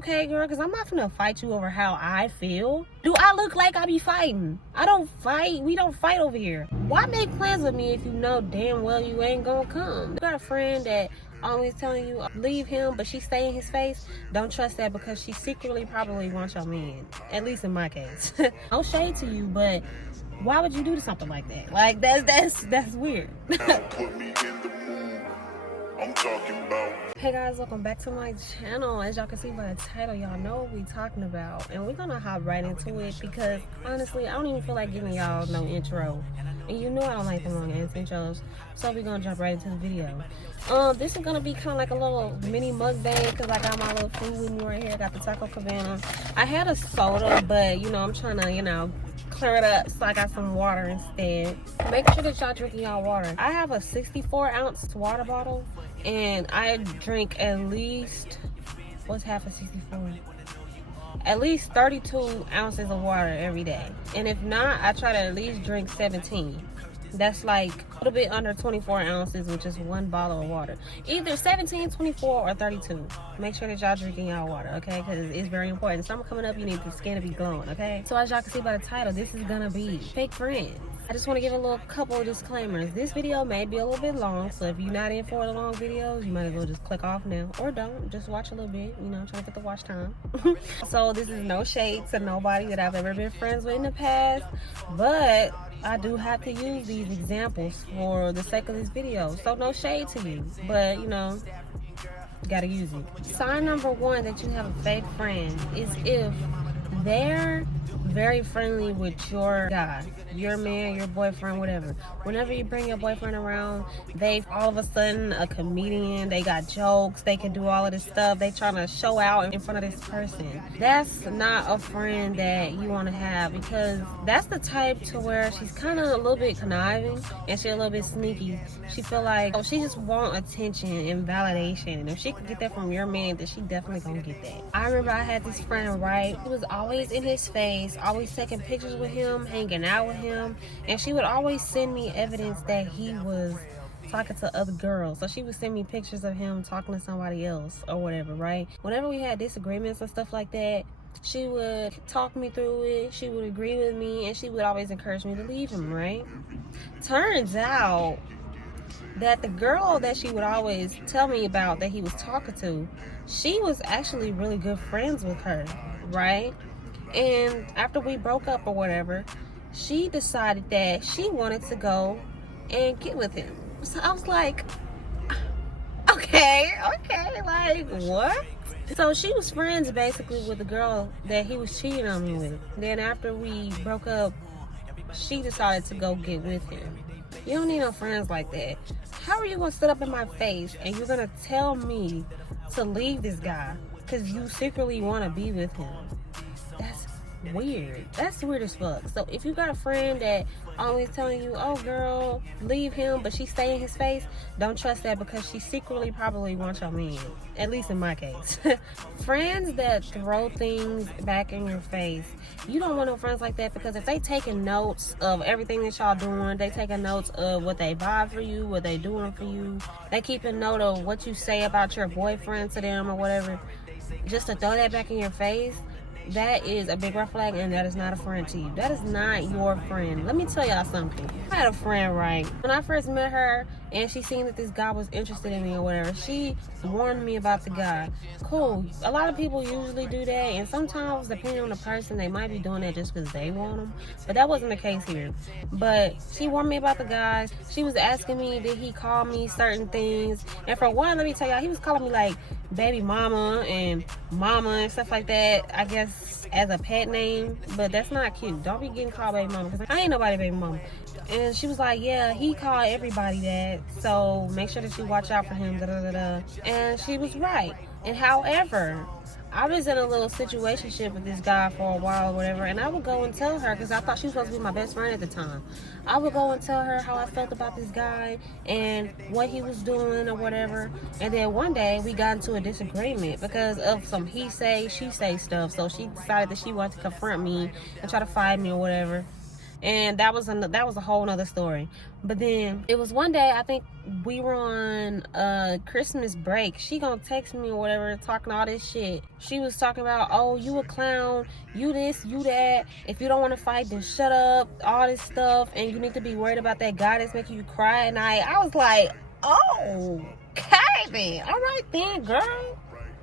okay, girl, because I'm not finna fight you over how I feel. Do I look like I be fighting? I don't fight. We don't fight over here. Why make plans with me if you know damn well you ain't gonna come? You got a friend that always telling you leave him, but she stay in his face. Don't trust that, because she secretly probably wants your man. At least in my case. No shade to you, but why would you do something like that? Like that's weird. Put me in the mood. I'm talking about. Hey guys, welcome back to my channel. As y'all can see by the title, y'all know what we talking about, and we're gonna hop right into it because honestly I don't even feel like giving y'all no intro, and you know I don't like the long ass intros, so we're gonna jump right into the video. This is gonna be kind of like a little mini mukbang because I got my little food with me right here. I got the Taco Cabana. I had a soda, but you know I'm trying to clear it up, so I got some water instead. Make sure that y'all drinking y'all water. I have a 64 ounce water bottle, and I drink at least, what's half of 64? At least 32 ounces of water every day. And if not, I try to at least drink 17. That's like a little bit under 24 ounces, which is one bottle of water. Either 17, 24, or 32. Make sure that y'all drinking y'all water, okay? Because it's very important. Summer coming up, you need the skin to be glowing, okay? So as y'all can see by the title, this is gonna be Fake Friends. I just want to give a little couple of disclaimers. This video may be a little bit long, so if you're not in for the long videos, you might as well just click off now. Or don't. Just watch a little bit, trying to get the watch time. So this is no shade to nobody that I've ever been friends with in the past, but I do have to use these examples for the sake of this video. So no shade to you, but gotta use it. Sign number one that you have a fake friend is if they're very friendly with your guy, your man, your boyfriend, whatever. Whenever you bring your boyfriend around, they all of a sudden a comedian, they got jokes, they can do all of this stuff, they trying to show out in front of this person. That's not a friend that you want to have, because that's the type to where she's kind of a little bit conniving and she's a little bit sneaky. She feel like, she just want attention and validation, and if she can get that from your man, then she definitely gonna get that. I remember I had this friend, right? He was always in his face, always taking pictures with him, hanging out with him, and she would always send me evidence that he was talking to other girls. So she would send me pictures of him talking to somebody else or whatever, right? Whenever we had disagreements and stuff like that, she would talk me through it, she would agree with me, and she would always encourage me to leave him, right? Turns out that the girl that she would always tell me about that he was talking to, she was actually really good friends with her, right? And after we broke up or whatever, she decided that she wanted to go and get with him. So I was like, okay, like what? So she was friends basically with the girl that he was cheating on me with. Then after we broke up, she decided to go get with him. You don't need no friends like that. How are you gonna sit up in my face and you're gonna tell me to leave this guy because you secretly want to be with him? That's weird. That's weird as fuck. So if you got a friend that always telling you, oh girl, leave him, but she stay in his face, don't trust that, because she secretly probably wants your man. At least in my case. Friends that throw things back in your face, you don't want no friends like that, because if they taking notes of everything that y'all doing, they taking notes of what they buy for you, what they doing for you, they keeping note of what you say about your boyfriend to them or whatever, just to throw that back in your face, that is a big red flag, and that is not a friend to you. That is not your friend. Let me tell y'all something. I had a friend, right? When I first met her and she seen that this guy was interested in me or whatever, she warned me about the guy. Cool. A lot of people usually do that, and sometimes, depending on the person, they might be doing that just because they want them. But that wasn't the case here. But she warned me about the guy. She was asking me, did he call me certain things? And for one, let me tell y'all, he was calling me like baby mama and stuff like that, I guess as a pet name, but that's not cute. Don't be getting called baby mama, because I ain't nobody baby mama. And she was like, yeah, he called everybody that, so make sure that you watch out for him, da da da da. And she was right. And however, I was in a little situationship with this guy for a while or whatever, and I would go and tell her, because I thought she was supposed to be my best friend at the time. I would go and tell her how I felt about this guy and what he was doing or whatever. And then one day we got into a disagreement because of some he say, she say stuff. So she decided that she wanted to confront me and try to fight me or whatever. And that was a whole nother story. But then it was one day, I think we were on Christmas break. She gonna text me or whatever, talking all this shit. She was talking about, oh, you a clown, you this, you that. If you don't want to fight, then shut up. All this stuff, and you need to be worried about that guy that's making you cry at night. I was like, oh, okay then. All right then, girl.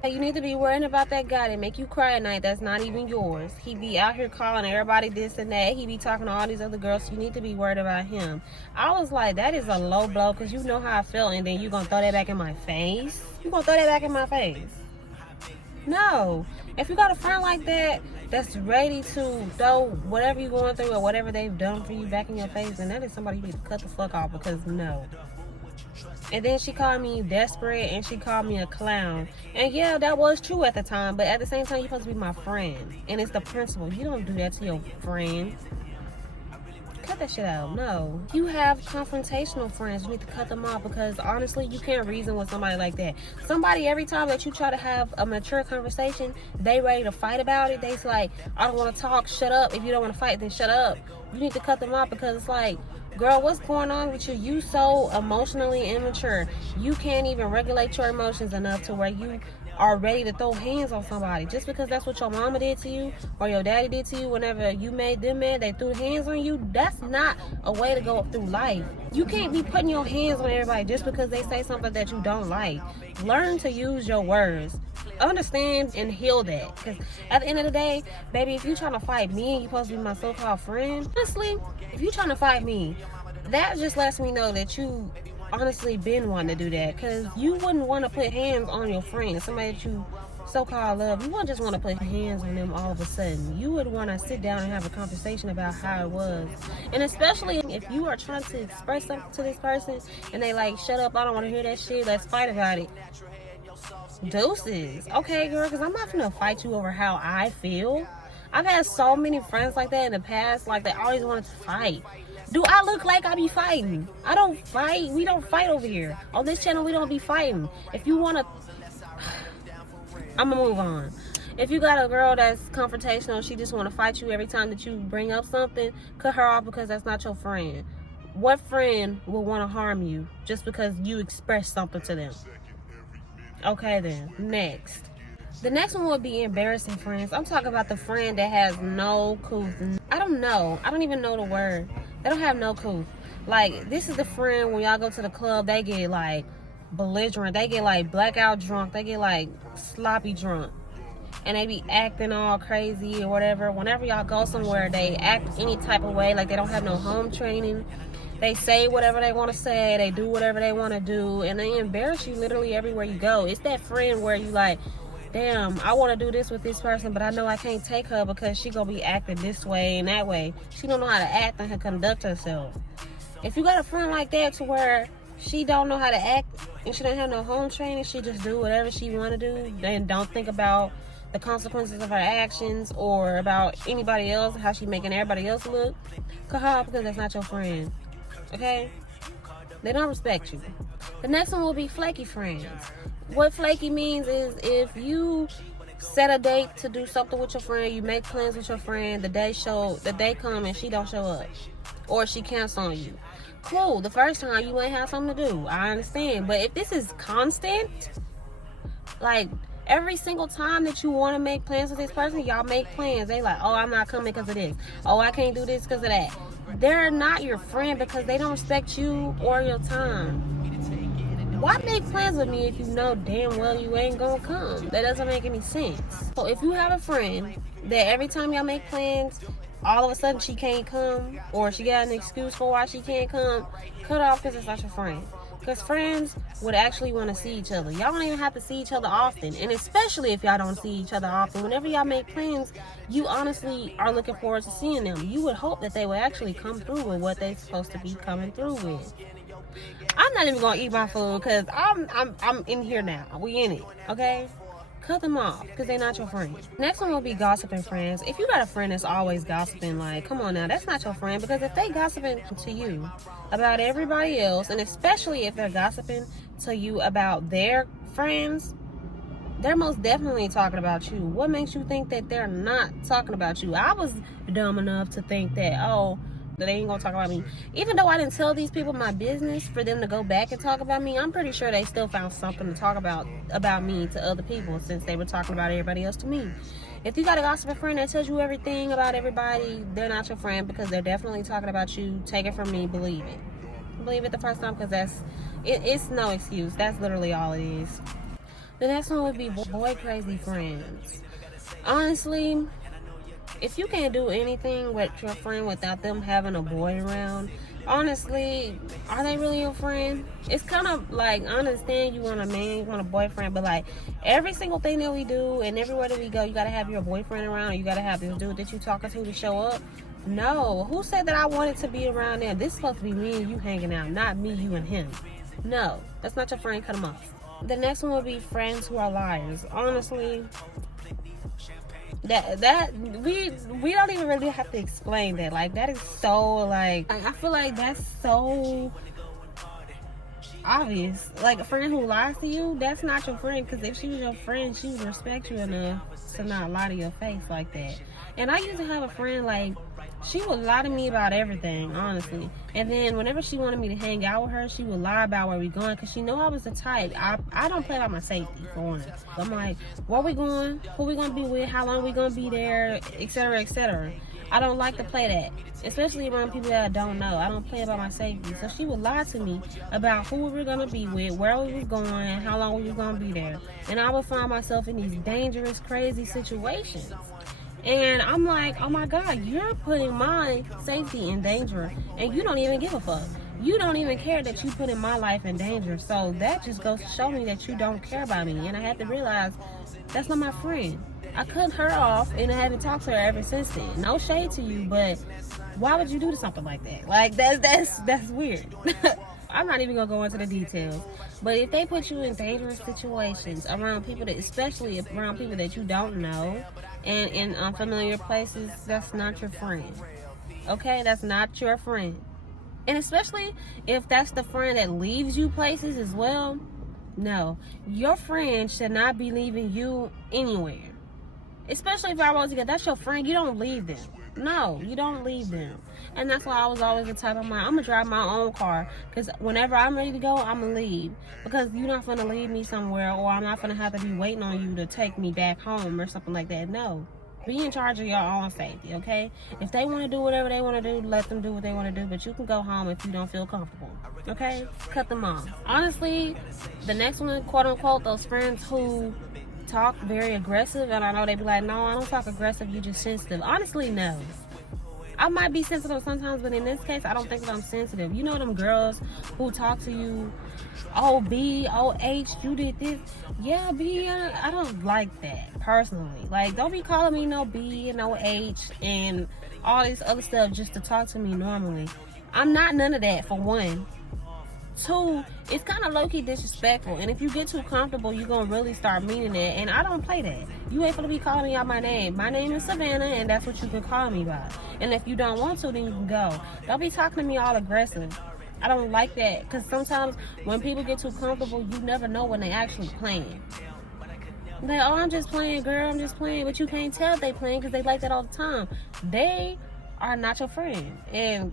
You need to be worrying about that guy that make you cry at night that's not even yours. He be out here calling everybody this and that. He be talking to all these other girls. So you need to be worried about him. I was like, that is a low blow, because you know how I felt, and then you gonna throw that back in my face? You gonna throw that back in my face? No. If you got a friend like that that's ready to throw whatever you're going through or whatever they've done for you back in your face, then that is somebody you need to cut the fuck off, because no. And then she called me desperate, and she called me a clown. And yeah, that was true at the time, but at the same time, you're supposed to be my friend. And it's the principle. You don't do that to your friend. Cut that shit out. No. You have confrontational friends. You need to cut them off, because honestly, you can't reason with somebody like that. Somebody, every time that you try to have a mature conversation, they ready to fight about it. They's like, I don't want to talk. Shut up. If you don't want to fight, then shut up. You need to cut them off, because it's like, girl, what's going on with you? You so emotionally immature. You can't even regulate your emotions enough to where you are ready to throw hands on somebody. Just because that's what your mama did to you or your daddy did to you, whenever you made them mad, they threw hands on you. That's not a way to go through life. You can't be putting your hands on everybody just because they say something that you don't like. Learn to use your words. Understand and heal that, because at the end of the day, baby, if you trying to fight me and you supposed to be my so-called friend, honestly, if you trying to fight me, that just lets me know that you honestly been wanting to do that, because you wouldn't want to put hands on your friend, somebody that you so-called love. You wouldn't just want to put hands on them all of a sudden. You would want to sit down and have a conversation about how it was. And especially if you are trying to express something to this person and they like, shut up, I don't want to hear that shit, let's fight about it. Deuces. Okay, girl, because I'm not gonna fight you over how I feel. I've had so many friends like that in the past, like they always wanted to fight. Do I look like I be fighting? I don't fight. We don't fight over here. On this channel, we don't be fighting. If you want to, I'm gonna move on. If you got a girl that's confrontational, she just want to fight you every time that you bring up something, cut her off, because that's not your friend. What friend will want to harm you just because you express something to them? Okay then, next. The next one would be embarrassing friends. I'm talking about the friend that has no couth. I don't even know the word. They don't have no couth. Like, this is the friend when y'all go to the club, they get like belligerent. They get like blackout drunk. They get like sloppy drunk. And they be acting all crazy or whatever. Whenever y'all go somewhere, they act any type of way, like they don't have no home training. They say whatever they want to say. They do whatever they want to do. And they embarrass you literally everywhere you go. It's that friend where you like, damn, I want to do this with this person, but I know I can't take her because she gonna be acting this way and that way. She don't know how to act and conduct herself. If you got a friend like that to where she don't know how to act and she don't have no home training, she just do whatever she want to do, then don't think about the consequences of her actions or about anybody else, how she making everybody else look, cut her off, because that's not your friend. Okay? They don't respect you. The next one will be flaky friends. What flaky means is if you set a date to do something with your friend, you make plans with your friend, the day come and she don't show up, or she cancel on you. Cool, the first time you might have something to do. I understand. But if this is constant, like every single time that you want to make plans with this person, y'all make plans. They like, oh, I'm not coming because of this. Oh, I can't do this because of that. They're not your friend because they don't respect you or your time. Why make plans with me if you know damn well you ain't gonna come? That doesn't make any sense. So if you have a friend that every time y'all make plans, all of a sudden she can't come, or she got an excuse for why she can't come, cut off, because it's not your friend. Because friends would actually want to see each other. Y'all don't even have to see each other often. And especially if y'all don't see each other often, whenever y'all make plans, you honestly are looking forward to seeing them. You would hope that they would actually come through with what they're supposed to be coming through with. I'm not even gonna eat my food because I'm in here now. We in it, okay? Cut them off because they're not your friend. Next one will be gossiping friends. If you got a friend that's always gossiping, like, come on now, that's not your friend, because if they gossiping to you about everybody else, and especially if they're gossiping to you about their friends, they're most definitely talking about you. What makes you think that they're not talking about you? I was dumb enough to think that, oh, They ain't gonna talk about me. Even though I didn't tell these people my business for them to go back and talk about me, I'm pretty sure they still found something to talk about me to other people, since they were talking about everybody else to me. If you got a gossip friend that tells you everything about everybody, they're not your friend, because they're definitely talking about you. Take it from me, believe it. Believe it the first time, because it's no excuse. That's literally all it is. The next one would be boy crazy friends. Honestly, if you can't do anything with your friend without them having a boy around, honestly, are they really your friend? It's kind of like, I understand you want a man, you want a boyfriend, but like every single thing that we do and everywhere that we go, you gotta have your boyfriend around, or you gotta have this dude that you talking to show up. No, who said that I wanted to be around there? This is supposed to be me and you hanging out, not me, you, and him. No, that's not your friend. Cut them off. The next one would be friends who are liars. Honestly, that we don't even really have to explain that. Like, that is so, like, I feel like that's so obvious. Like, a friend who lies to you, that's not your friend, because if she was your friend, she would respect you enough to not lie to your face like that. And I used to have a friend, like, she would lie to me about everything, honestly. And then whenever she wanted me to hang out with her, she would lie about where we going, because she know I was the type. I don't play about my safety, for one. I'm like, where we going? Who we going to be with? How long we going to be there? Etc., etc. I don't like to play that, especially around people that I don't know. I don't play about my safety. So she would lie to me about who we were going to be with, where we was going, and how long we were going to be there. And I would find myself in these dangerous, crazy situations. And I'm like, oh my God, you're putting my safety in danger, and you don't even give a fuck. You don't even care that you putting my life in danger. So that just goes to show me that you don't care about me. And I had to realize that's not my friend. I cut her off, and I haven't talked to her ever since then. No shade to you, but why would you do something like that? Like, that's weird. I'm not even gonna go into the details, but if they put you in dangerous situations around people that, especially around people that you don't know, and in unfamiliar places, that's not your friend. Okay, that's not your friend. And especially if that's the friend that leaves you places as well. No, your friend should not be leaving you anywhere. Especially if y'all was together, that's your friend. You don't leave them. No, you don't leave them. And that's why I was always the type of mind, I'm gonna drive my own car, because whenever I'm ready to go, I'm gonna leave, because you're not gonna leave me somewhere, or I'm not gonna have to be waiting on you to take me back home or something like that. No, be in charge of your own safety. Okay, if they want to do whatever they want to do, let them do what they want to do, but you can go home if you don't feel comfortable. Okay, cut them off. Honestly, the next one, quote unquote, those friends who talk very aggressive, and I know they be like, no, I don't talk aggressive, you just sensitive. Honestly, no. I might be sensitive sometimes, but in this case, I don't think that I'm sensitive. You know them girls who talk to you, oh, B, oh, H, you did this. Yeah, B, I don't like that, personally. Like, don't be calling me no B and no H and all this other stuff just to talk to me normally. I'm not none of that, for one. Two, it's kind of low-key disrespectful, and if you get too comfortable, you're gonna really start meaning it, and I don't play that. You ain't gonna be calling me out my name. My name is Savannah, and that's what you can call me by. And if you don't want to, then you can go. Don't be talking to me all aggressive. I don't like that, because sometimes when people get too comfortable, you never know when they actually playing. Like, oh, I'm just playing, girl, I'm just playing, but you can't tell they playing, because they like that all the time. They are not your friend, and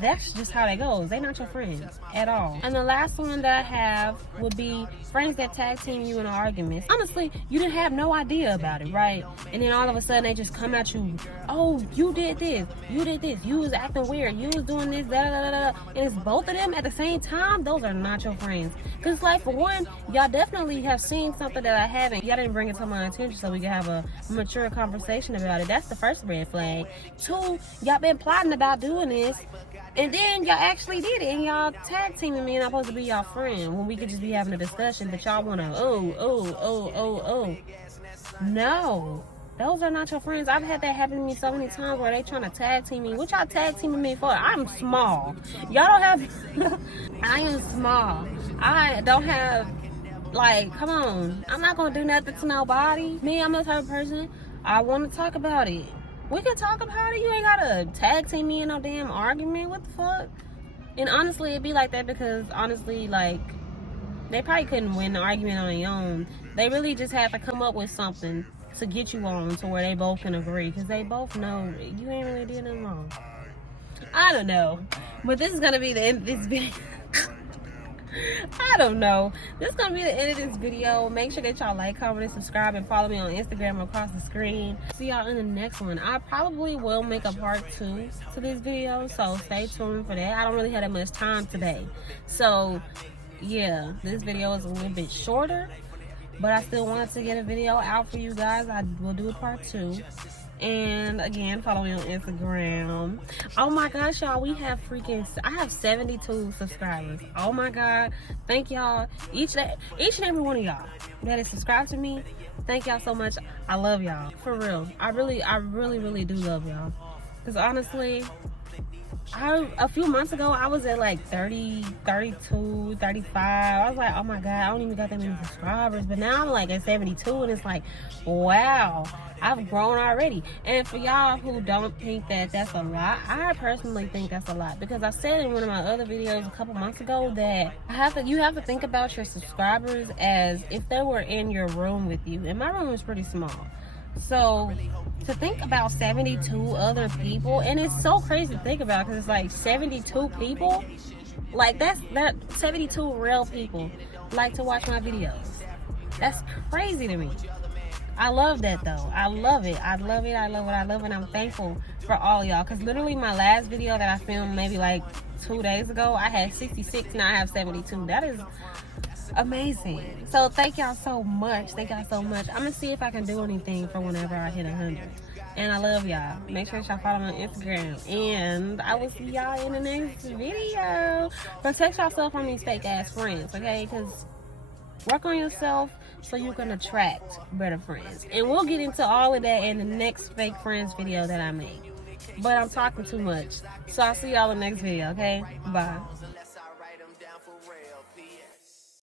that's just how that goes. They're not your friends at all. And the last one that I have would be friends that tag team you in arguments. Honestly, you didn't have no idea about it, right? And then all of a sudden they just come at you, oh, you did this, you was acting weird, you was doing this, da da da da, and it's both of them at the same time. Those are not your friends. Because, like, for one, y'all definitely have seen something that I haven't. Y'all didn't bring it to my attention so we can have a mature conversation about it. That's the first red flag. Two, y'all been plotting about doing this, and then y'all actually did it, and y'all tag teaming me, and I'm supposed to be y'all friend when we could just be having a discussion, but y'all want to, oh. No, those are not your friends. I've had that happen to me so many times where they trying to tag team me. What y'all tag teaming me for? I'm small. Y'all don't have, I am small. I don't have, like, come on. I'm not going to do nothing to nobody. Me, I'm the type of person, I want to talk about it. We can talk about it. You ain't gotta tag team me in no damn argument. What the fuck? And honestly, it'd be like that because, honestly, like, they probably couldn't win the argument on their own. They really just had to come up with something to get you on to where they both can agree, because they both know you ain't really did nothing wrong. I don't know. But this is gonna be the end of this video. I don't know. This is gonna be the end of this video. Make sure that y'all like, comment, and subscribe, and follow me on Instagram across the screen. See y'all in the next one. I probably will make a part 2 to this video, so stay tuned for that. I don't really have that much time today, so yeah, this video is a little bit shorter, but I still wanted to get a video out for you guys. I will do a part 2. And again, follow me on Instagram. Oh my gosh, y'all, I have 72 subscribers. Oh my god, thank y'all, each and every one of y'all that is subscribed to me. Thank y'all so much. I love y'all, for real. I really do love y'all, because honestly, a few months ago I was at like 30, 32, 35. I was like, oh my god, I don't even got that many subscribers. But now I'm like at 72, and it's like, wow, I've grown already. And for y'all who don't think that that's a lot, I personally think that's a lot, because I said in one of my other videos a couple months ago that you have to think about your subscribers as if they were in your room with you. And my room is pretty small, so to think about 72 other people, and it's so crazy to think about, because it's like 72 people, like that 72 real people like to watch my videos. That's crazy to me. I love that though. I love it. And I'm thankful for all y'all, because literally my last video that I filmed maybe like 2 days ago, I had 66, now I have 72. That is amazing. So thank y'all so much. I'm gonna see if I can do anything for whenever I hit 100. And I love y'all. Make sure y'all follow me on Instagram, and I will see y'all in the next video. Protect yourself from these fake ass friends, okay? Because work on yourself so you can attract better friends. And we'll get into all of that in the next fake friends video that I make. But I'm talking too much, so I'll see y'all in the next video, okay? Bye.